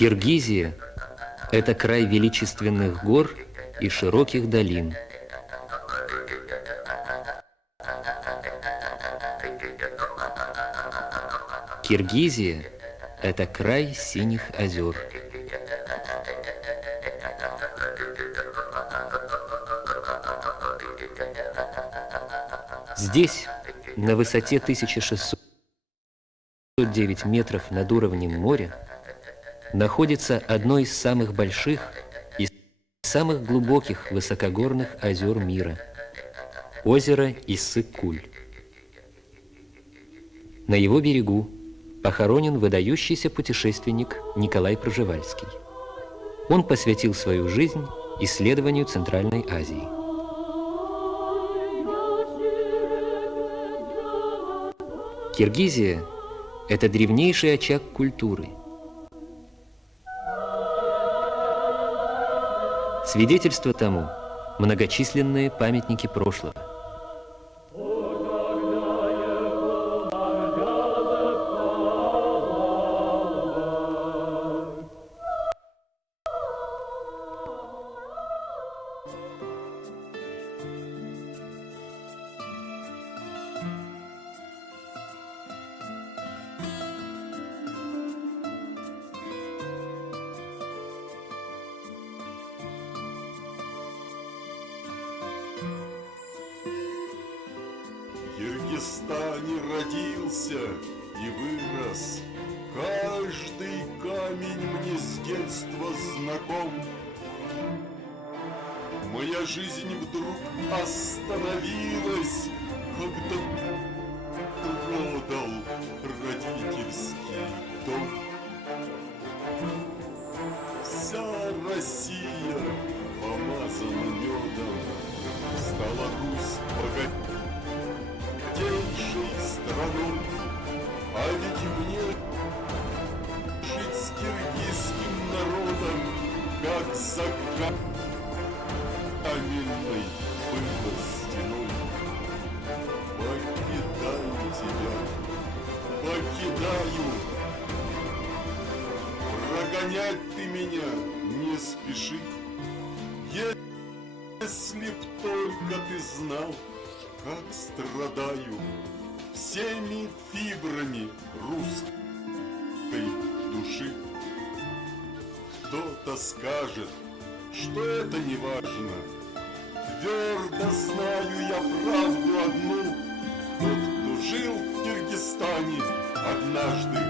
Киргизия – это край величественных гор и широких долин. Киргизия – это край синих озер. Здесь, на высоте 1609 метров над уровнем моря, находится одно из самых больших и самых глубоких высокогорных озер мира – озеро Иссык-Куль. На его берегу похоронен выдающийся путешественник Николай Пржевальский. Он посвятил свою жизнь исследованию Центральной Азии. Киргизия – это древнейший очаг культуры. Свидетельство тому – многочисленные памятники прошлого. В Киргизстане родился и вырос. Каждый камень мне с детства знаком. Моя жизнь вдруг остановилась, когда продал родительский дом. Вся Россия помазана медом, стала Русь богатейшей страной. А ведь мне жить с киргизским народом, как за каменной было стеной. Покидаю тебя, покидаю. Прогонять ты меня не спеши. Если б только ты знал, как страдаю всеми фибрами русской души. Кто-то скажет, что это не важно. Твердо знаю я правду одну. Тот, кто жил в Киргизстане, однажды